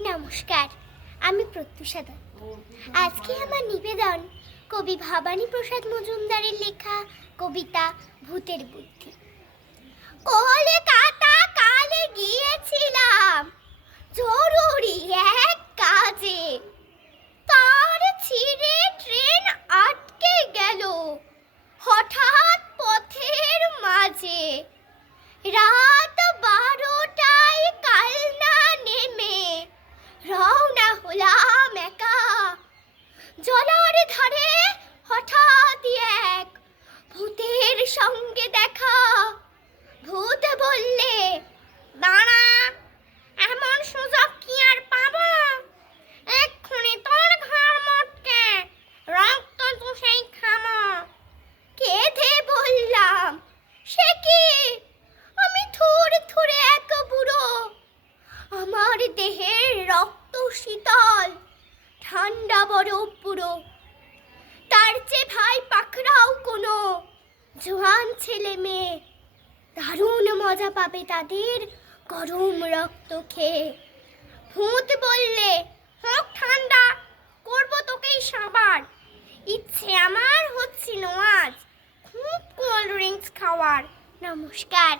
নমস্কার, আমি প্রত্যুষা দত্ত। আজকে আমার নিবেদন কবি ভবানী প্রসাদ মজুমদারের লেখা কবিতা ভূতের বুদ্ধি। কলকাতা কালে গিয়েছিলাম জরুরি এক কাজে, তার ছিঁড়ে ট্রেন আটকে গেল হঠাৎ পথের মাঝে। রাত 12টায় কালনা নেমে রওনা হলাম একা। জলার ধারে হঠাৎ এক ভূতের সঙ্গে দেখা। ভূত বললে, দাঁড়া, এমন সুযোগ কি আর পাবো? এক্ষুনি তোর ঘাড় মটকে রক্ত চুষেই খামো। কেঁদে বললাম, সে কি? আমি থুড়ে থুড়ে এক বুড়ো, আমার দেহের রক্ত শীতল, ঠান্ডা বরফ পুরো। তার চেয়ে ভাই পাকড়াও কোনো জোয়ান ছেলে মেয়ে, দারুণ মজা পাবে তাদের গরম রক্ত খেয়ে। ভূত বললে, হোক ঠান্ডা, করবো তোকেই সবার। ইচ্ছে আমার হচ্ছিল আজ খুব কোল্ড ড্রিঙ্কস খাওয়ার। নমস্কার।